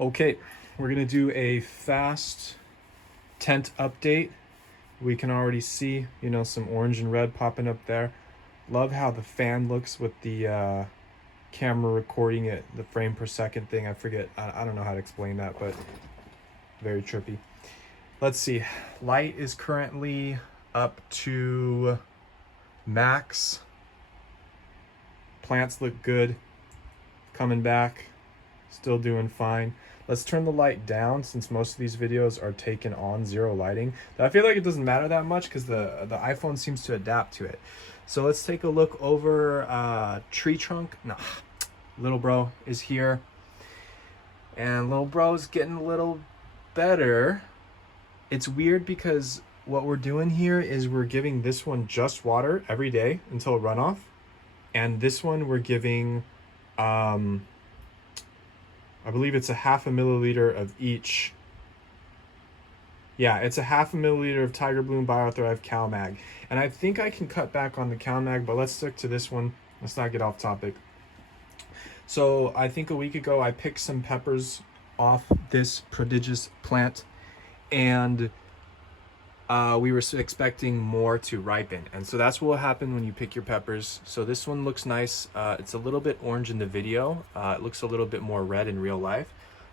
Okay, we're gonna do a fast tent update. We can already see, some orange and red popping up there. Love how the fan looks with the camera recording it, the frame per second thing. I forget, I don't know how to explain that, but very trippy. Let's see, light is currently up to max. Plants look good, coming back, still doing fine. Let's turn the light down since most of these videos are taken on zero lighting. I feel like it doesn't matter that much because the iPhone seems to adapt to it. So let's take a look over Treetrunk. No, Lil Bro is here. And Lil Bro's getting a little better. It's weird because what we're doing here is we're giving this one just water every day until runoff. And this one we're giving I believe it's a half a milliliter of each. Yeah, it's a half a milliliter of Tiger Bloom, Biothrive, CalMag. And I think I can cut back on the CalMag, but let's stick to this one. Let's not get off topic. So I think a week ago I picked some peppers off this prodigious plant, and we were expecting more to ripen. And so that's what will happen when you pick your peppers. So this one looks nice. It's a little bit orange in the video. It looks a little bit more red in real life,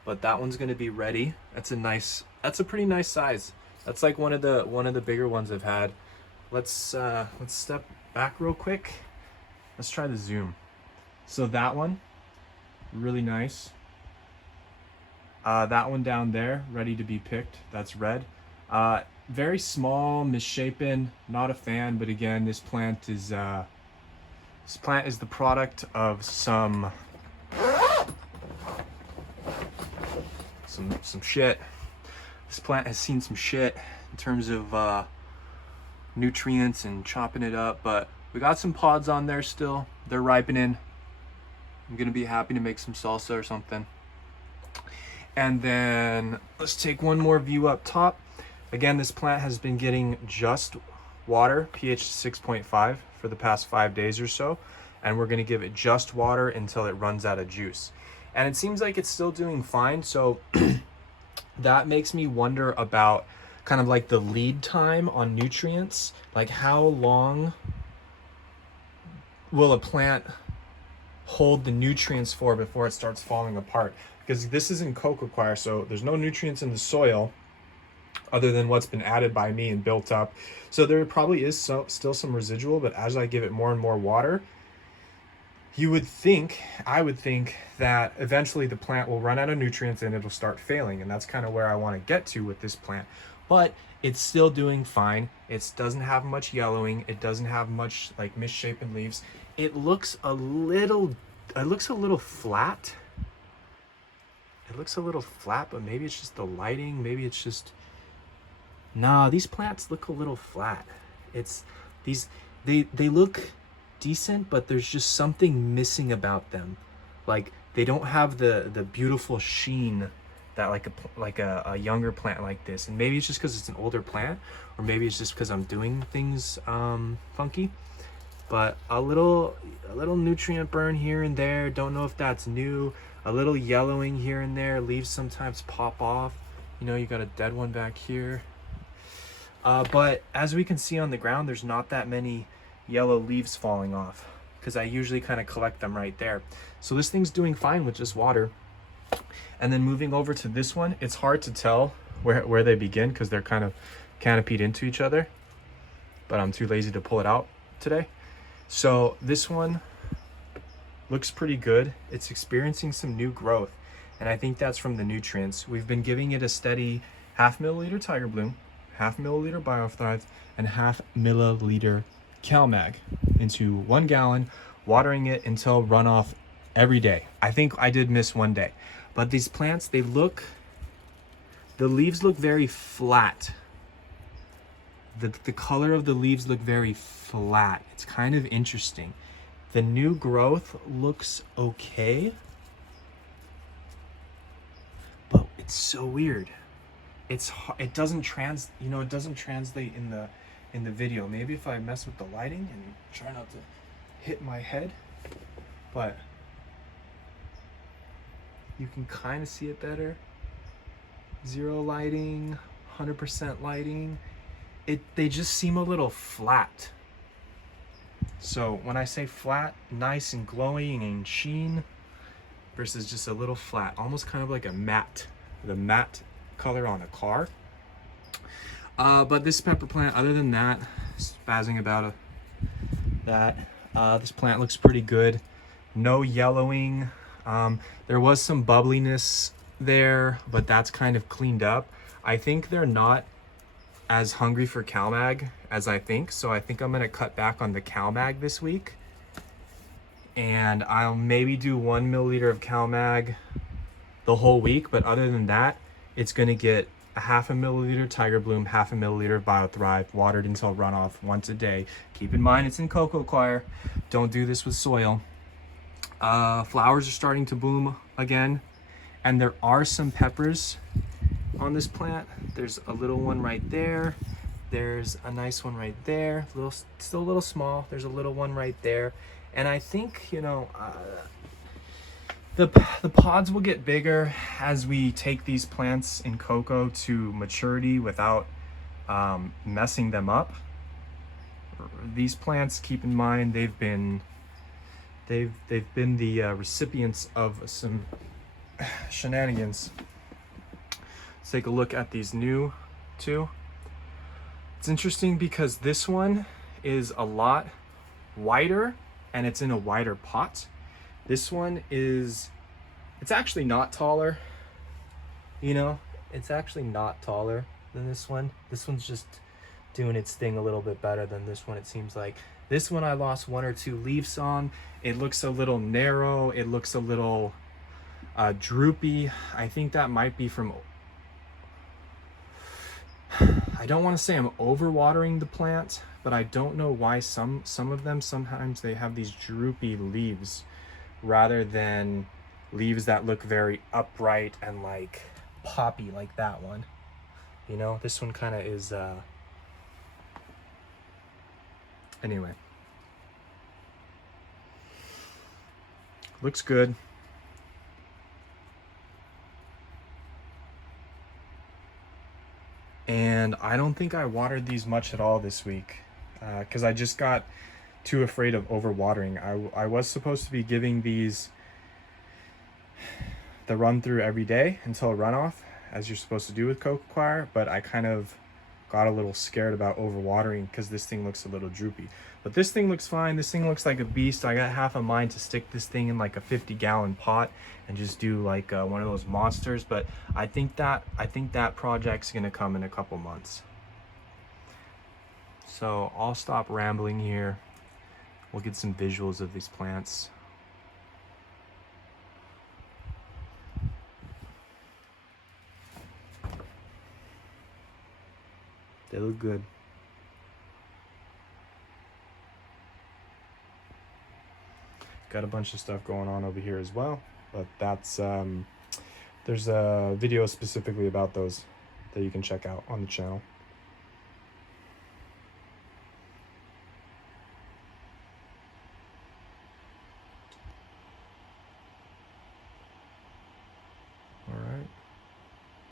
but that one's gonna be ready. That's a pretty nice size. That's like one of the bigger ones I've had. Let's step back real quick. Let's try the zoom. So that one, really nice. That one down there, ready to be picked. That's red. Very small, misshapen, not a fan, but again, this plant is the product of some shit. This plant has seen some shit in terms of nutrients and chopping it up, but we got some pods on there still. They're ripening. I'm gonna be happy to make some salsa or something. And then let's take one more view up top. Again, this plant has been getting just water, pH 6.5, for the past 5 days or so. And we're gonna give it just water until it runs out of juice. And it seems like it's still doing fine. So that makes me wonder about kind of like the lead time on nutrients. Like how long will a plant hold the nutrients for before it starts falling apart? Because this is in CoCo Coir, so there's no nutrients in the soil other than what's been added by me and built up. So there probably is still some residual, but as I give it more and more water, I would think that eventually the plant will run out of nutrients and it'll start failing. And that's kind of where I want to get to with this plant. But it's still doing fine. It doesn't have much yellowing. It doesn't have much like misshapen leaves. It looks a little flat. It looks a little flat, but maybe it's just the lighting. Maybe it's just, nah, these plants look a little flat. They look decent, but there's just something missing about them. Like they don't have the beautiful sheen that like a younger plant like this. And maybe it's just because it's an older plant, or maybe it's just because I'm doing things funky. But a little nutrient burn here and there. Don't know if that's new. A little yellowing here and there. Leaves sometimes pop off. You got a dead one back here. But as we can see on the ground, there's not that many yellow leaves falling off because I usually kind of collect them right there. So this thing's doing fine with just water. And then moving over to this one, it's hard to tell where they begin because they're kind of canopied into each other, but I'm too lazy to pull it out today. So this one looks pretty good. It's experiencing some new growth, and I think that's from the nutrients. We've been giving it a steady half milliliter Tiger Bloom, half milliliter Biothrive, and half milliliter CalMag into 1 gallon, watering it until runoff every day. I think I did miss one day, but these plants, the leaves look very flat. The color of the leaves look very flat. It's kind of interesting. The new growth looks okay, but it's so weird. It doesn't translate in the video. Maybe if I mess with the lighting and try not to hit my head, but you can kind of see it better. 0 lighting, 100% lighting. They just seem a little flat. So when I say flat, nice and glowing and sheen versus just a little flat, almost kind of like a matte, the matte color on a car. But this pepper plant, other than that, spazzing about that, this plant looks pretty good. No yellowing. There was some bubbliness there, but that's kind of cleaned up. I think they're not as hungry for CalMag as I think, so I think I'm gonna cut back on the CalMag this week, and I'll maybe do 1 milliliter of CalMag the whole week. But other than that, it's gonna get a 1/2 milliliter Tiger Bloom, 1/2 milliliter of Biothrive, watered until runoff once a day. Keep in mind it's in CoCo Coir. Don't do this with soil. Flowers are starting to bloom again, and there are some peppers on this plant. There's a little one right there. There's a nice one right there. Still a little small. There's a little one right there. And I think, you know, the pods will get bigger as we take these plants in cocoa to maturity without messing them up. These plants, keep in mind, they've been the recipients of some shenanigans. Let's take a look at these new two. It's interesting because this one is a lot wider and it's in a wider pot. This one it's actually not taller. You know, it's actually not taller than this one. This one's just doing its thing a little bit better than this one, it seems like. This one I lost 1 or 2 leaves on. It looks a little narrow. It looks a little droopy. I think that might be from, I don't want to say I'm overwatering the plant, but I don't know why some of them, sometimes they have these droopy leaves rather than leaves that look very upright and like poppy like that one. You know, this one kind of is anyway. Looks good. And I don't think I watered these much at all this week because I just got too afraid of overwatering. I was supposed to be giving these the run through every day until runoff, as you're supposed to do with CoCo Coir, but I kind of got a little scared about overwatering because this thing looks a little droopy. But this thing looks fine. This thing looks like a beast. I got half a mind to stick this thing in like a 50-gallon pot and just do like one of those monsters, but I think that project's gonna come in a couple months. So I'll stop rambling here. We'll get some visuals of these plants. They look good. Got a bunch of stuff going on over here as well, but that's there's a video specifically about those that you can check out on the channel.